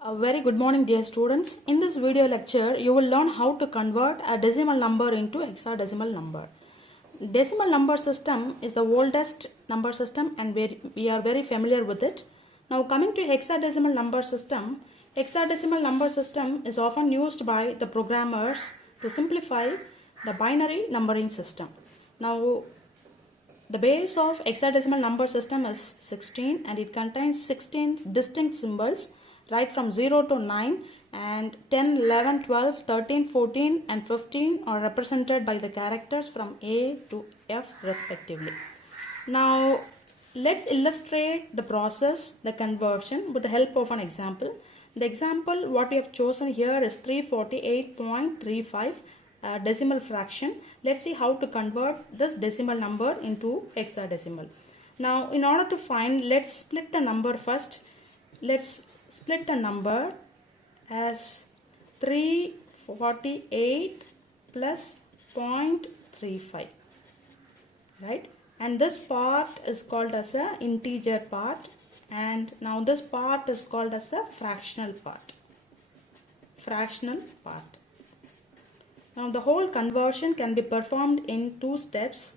A very good morning dear students. In this video lecture you will learn how to convert a decimal number into hexadecimal number. Decimal number system is the oldest number system and we are very familiar with it. Now coming to hexadecimal number system is often used by the programmers to simplify the binary numbering system. Now the base of hexadecimal number system is 16 and it contains 16 distinct symbols right from 0 to 9, and 10, 11, 12, 13, 14 and 15 are represented by the characters from A to F respectively. Now let's illustrate the process, the conversion, with the help of an example. The example what we have chosen here is 348.35 decimal fraction. Let's see how to convert this decimal number into hexadecimal. Now in order to find, let's split the number first. Let's split the number as 348 plus 0.35, right? And this part is called as a integer part, and now this part is called as a fractional part. Now the whole conversion can be performed in two steps.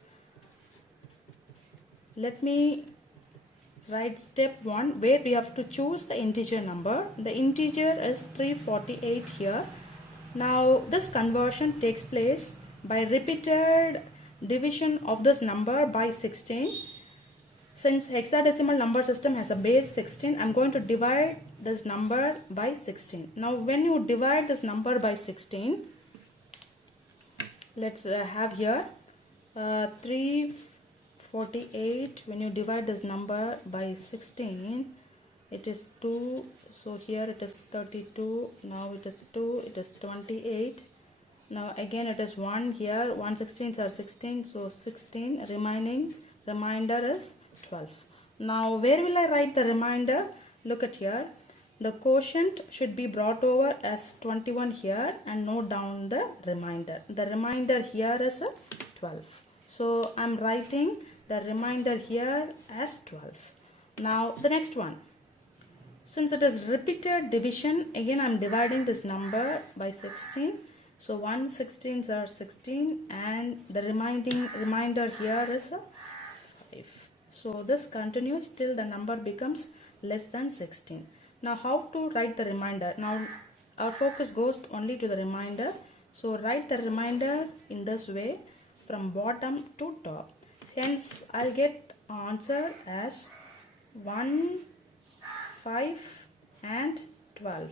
Let me write step 1 where we have to choose the integer number. The integer is 348 here. Now this conversion takes place by repeated division of this number by 16. Since hexadecimal number system has a base 16, I'm going to divide this number by 16. Now when you divide this number by 16, let's have here 348. When you divide this number by 16, it is 2, so here it is 32, now it is 2, it is 28, now again it is 1, here 1 16s are 16, so 16, remainder is 12. Now where will I write the remainder? Look at here, the quotient should be brought over as 21 here and note down the remainder. The remainder here is 12, so I'm writing the remainder here as 12. Now the next one, since it is repeated division, again I'm dividing this number by 16, so 1 16s are 16 and the remainder here is 5. So this continues till the number becomes less than 16. Now how to write the remainder? Now our focus goes only to the remainder, so write the remainder in this way from bottom to top. Hence I'll get answer as 1, 5 and 12.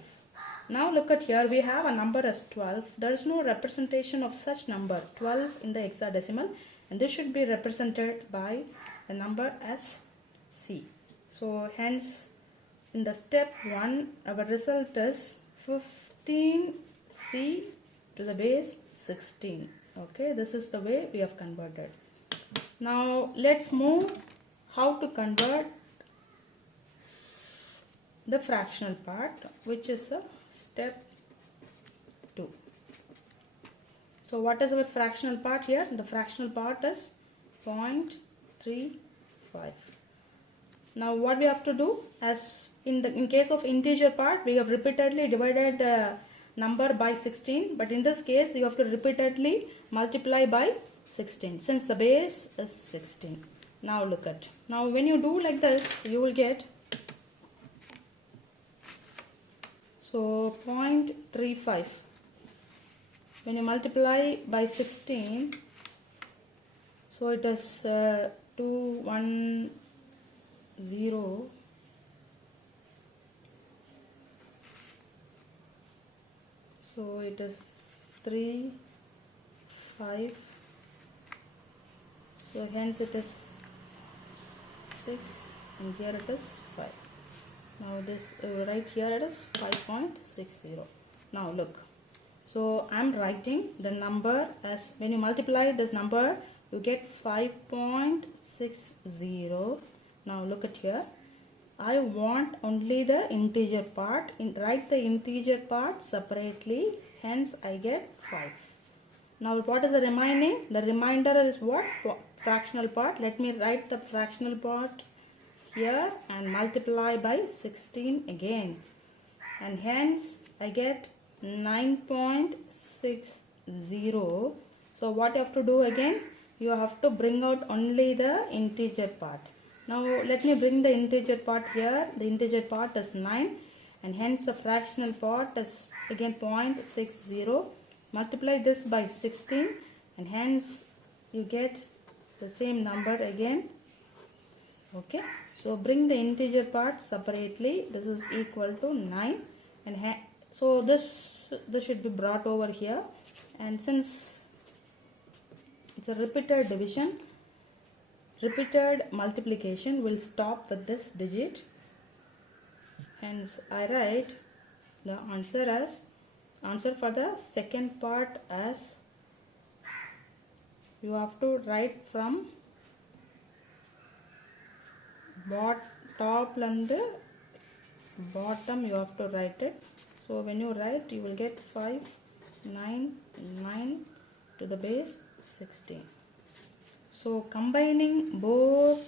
Now look at here, we have a number as 12. There is no representation of such number 12 in the hexadecimal, and this should be represented by the number as C. So hence in the step 1 our result is 15C to the base 16. Okay, this is the way we have converted. Now let's move how to convert the fractional part, which is a step 2. So what is our fractional part here? The fractional part is 0.35. Now what we have to do, as in case of integer part, we have repeatedly divided the number by 16, but in this case you have to repeatedly multiply by 16 since the base is 16. Now look at, now when you do like this you will get, so 0.35 when you multiply by 16, so it is 210, so it is 3, 5, so hence it is 6 and here it is 5. Now this right here it is 5.60. Now look, so I'm writing the number as, when you multiply this number you get 5.60. Now look at here, I want only the integer part, write the integer part separately, hence I get 5. Now what is the remaining? The remainder is what? Fractional part. Let me write the fractional part here and multiply by 16 again. and hence I get 9.60. So what you have to do again? You have to bring out only the integer part. Now let me bring the integer part here. The integer part is 9 and hence the fractional part is again 0.60. Multiply this by 16 and hence you get the same number again. Okay, so bring the integer part separately. This is equal to 9 and so this should be brought over here, and since it's a repeated division, repeated multiplication will stop with this digit. Hence I write the answer for the second part as, you have to write from top and the bottom, you have to write it. So when you write, you will get 599 to the base 16. So combining both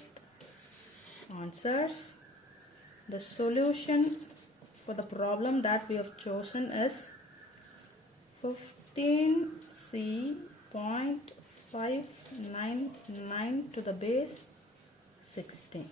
answers, the solution for the problem that we have chosen is 15C.599 to the base 16.